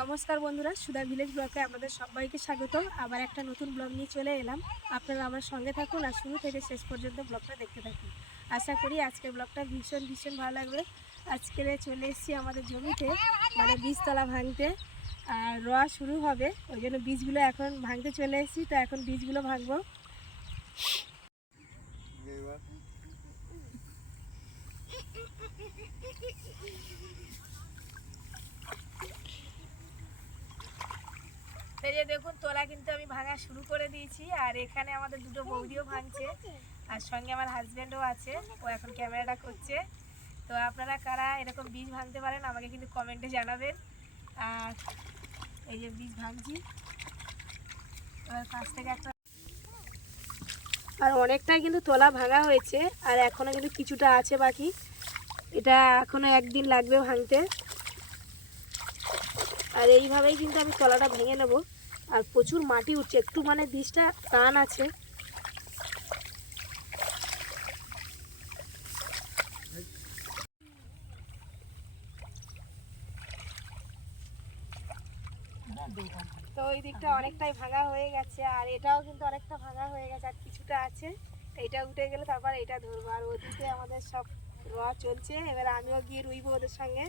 নমস্কার বন্ধুরা, সুধা ভিলেজ ব্লকে আপনাদের সবাইকে স্বাগত আবার একটা নতুন ব্লগ নিয়ে চলে এলাম। আপনারা আমার সঙ্গে থাকুন আর শুরু থেকে শেষ পর্যন্ত ব্লগটা দেখতে থাকুন। আশা করি আজকের ব্লগটা ভীষণ ভীষণ ভালো লাগবে। আজকে চলে এসেছি আমাদের জমিতে মানে বীজতলা ভাঙতে। আর রোয়া শুরু হবে, ওই জন্য বীজগুলো এখন ভাঙতে চলে এসেছি, তো এখন বীজগুলো ভাঙবো এই যে দেখুন, তোলা কিন্তু আমি ভাঙা শুরু করে দিয়েছি, আর এখানে আমাদের দুটো বৌদিও ভাঙছে, আর সঙ্গে আমার হাজব্যান্ডও আছে, ও এখন ক্যামেরাটা করছে। তো আপনারা কারা এরকম বীজ ভাঙতে পারেন, আমাকে কিন্তু কমেন্টে জানাবেন। আর এই যে বীজ ভাঙছি কাছ থেকে একটা আর অনেকটাই কিন্তু তোলা ভাঙা হয়েছে, আর এখনও কিন্তু কিছুটা আছে বাকি। এটা এখনও একদিন লাগবে ভাঙতে। আর এইভাবেই কিন্তু আমি তলাটা ভেঙে নেব। আর প্রচুর মাটি উঠছে, একটু মানে বীজটা টান আছে। তো ওই দিকটা অনেকটাই ভাঙা হয়ে গেছে, আর এটাও কিন্তু অনেকটা ভাঙা হয়ে গেছে, আর কিছুটা আছে। এটা উঠে গেলে তারপর এটা ধরবো, আর ওদিকে আমাদের সব রোয়া চলছে, এবার আমিও গিয়ে রুইবো ওদের সঙ্গে।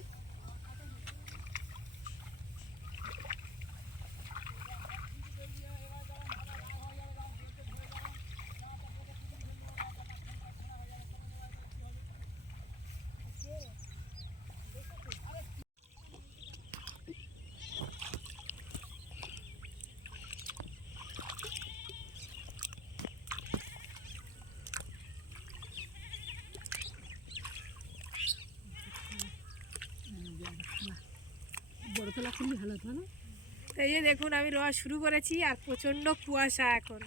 এই যে দেখুন, আমি রোয়া শুরু করেছি আর প্রচণ্ড কুয়াশা এখন।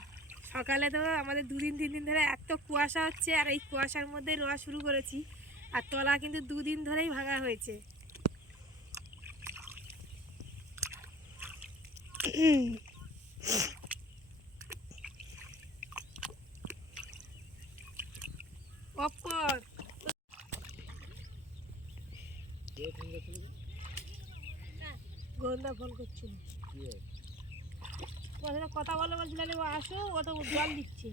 সকালে তো আমাদের দুদিন, তিন দিন ধরে এত কুয়াশা হচ্ছে আর এই কুয়াশার মধ্যে রোয়া শুরু করেছি। আর তলা কিন্তু দুদিন ধরেই ভাঙা হয়েছে। অপর গোয়েন্দা ফোন করছিল। ওর সাথে কথা বলে বলছিল ও আসো ও তো জল দিচ্ছে।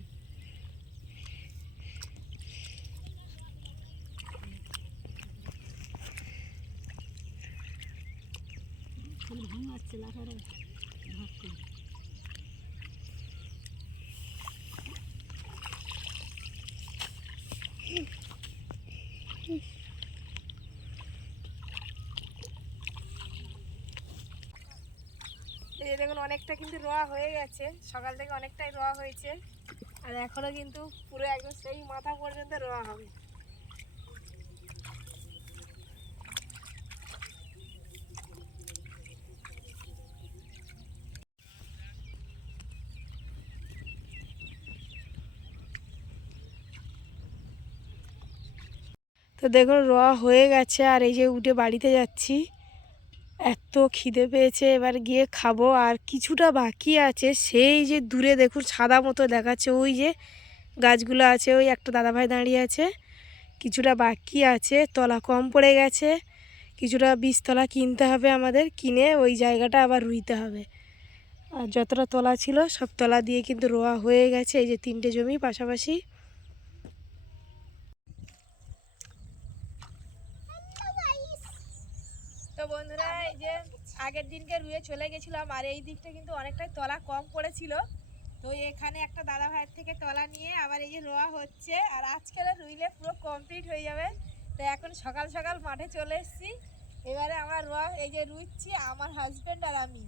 ভাঙাচ্ছে লাফারে ভাগ করে এই দেখুন অনেকটা কিন্তু রোয়া হয়ে গেছে। সকাল থেকে অনেকটাই রোয়া হয়েছে। আর এখনও কিন্তু পুরো একদম সেই মাথা পর্যন্ত রোয়া হবে। তো দেখুন রোয়া হয়ে গেছে, আর এই যে উঠে বাড়িতে যাচ্ছি। এত খিদে পেয়েছে, এবার গিয়ে খাব। আর কিছুটা বাকি আছে, সেই যে দূরে দেখুন সাদা মতো দেখাচ্ছে, ওই যে গাছগুলো আছে, ওই একটা দাদাভাই দাঁড়িয়ে আছে। কিছুটা বাকি আছে, তলা কম পড়ে গেছে, কিছুটা বীজতলা কিনতে হবে আমাদের, কিনে ওই জায়গাটা আবার রুইতে হবে। আর যতটা তলা ছিল, সব তলা দিয়ে কিন্তু রোয়া হয়ে গেছে, এই যে তিনটে জমি পাশাপাশি তো বন্ধুরা এই যে আগের দিনকে রুয়ে চলে গেছিলাম আর এই দিকটা কিন্তু অনেকটাই তলা কম পড়েছিল। তো এখানে একটা দাদা ভাইয়ের থেকে তলা নিয়ে আবার এই যে রোয়া হচ্ছে আর আজকাল রুইলে পুরো কমপ্লিট হয়ে যাবে। তো এখন সকাল সকাল মাঠে চলে এসেছি। এবারে আমার রোয়া এই যে রুইচ্ছি আমার হাজব্যান্ড আর আমি।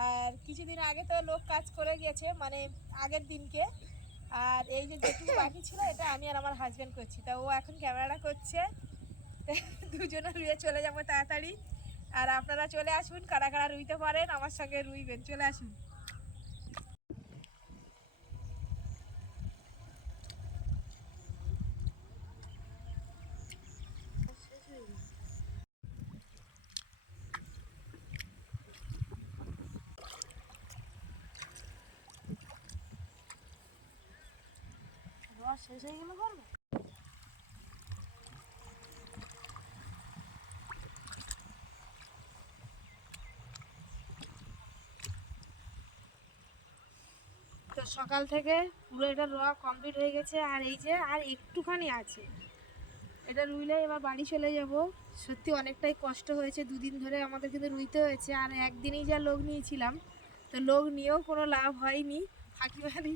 আর কিছুদিন আগে তো লোক কাজ করে গেছে মানে আগের দিনকে। আর এই যে যেটুকু বাকি ছিল এটা আমি আর আমার হাজব্যান্ড করছি। তা ও এখন ক্যামেরাটা করছে। দুজনে রুয়ে চলে যাব তাড়াতাড়ি। আর আপনারা চলে আসুন, কারা কারা রুইতে পারেন, আমার সঙ্গে রুইবেন, চলে আসুন। শেষ হয়ে গেল করব? সকাল থেকে পুরো এটা রোয়া কমপ্লিট হয়ে গেছে, আর এই যে, আর একটুখানি আছে। এটা রুইলে এবার বাড়ি চলে যাব। সত্যি অনেকটাই কষ্ট হয়েছে, দুদিন ধরে আমাদের কিন্তু রুইতে হয়েছে, আর একদিনই যা লোক নিয়েছিলাম, তো লোক নিয়েও কোনো লাভ হয়নি। ফাঁকিবাজি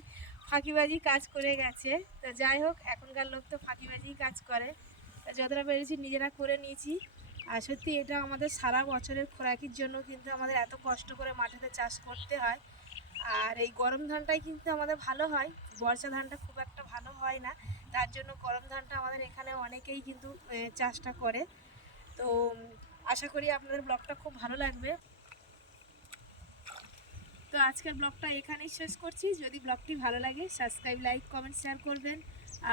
ফাঁকিবাজি কাজ করে গেছে। তো যাই হোক, এখনকার লোক তো ফাঁকিবাজি কাজ করে। তা যতটা পেরেছি নিজেরা করে নিয়েছি। আর সত্যি এটা আমাদের সারা বছরের খোরাকির জন্য কিন্তু আমাদের এত কষ্ট করে মাঠেতে চাষ করতে হয়। আর এই গরম ধানটাই কিন্তু আমাদের ভালো হয়। বর্ষা ধানটা খুব একটা ভালো হয় না। তার জন্য গরম ধানটা আমাদের এখানে অনেকেই কিন্তু চাষটা করে। তো আশা করি আপনাদের ব্লগটা খুব ভালো লাগবে। তো আজকের ব্লগটা এখানেই শেষ করছি। যদি ব্লগটি ভালো লাগে, সাবস্ক্রাইব, লাইক, কমেন্ট, শেয়ার করবেন।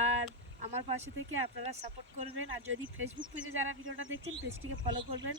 আর আমার পাশে থেকে আপনারা সাপোর্ট করবেন। আর যদি ফেসবুক পেজে যারা ভিডিওটা দেখছেন পেজটিকে ফলো করবেন।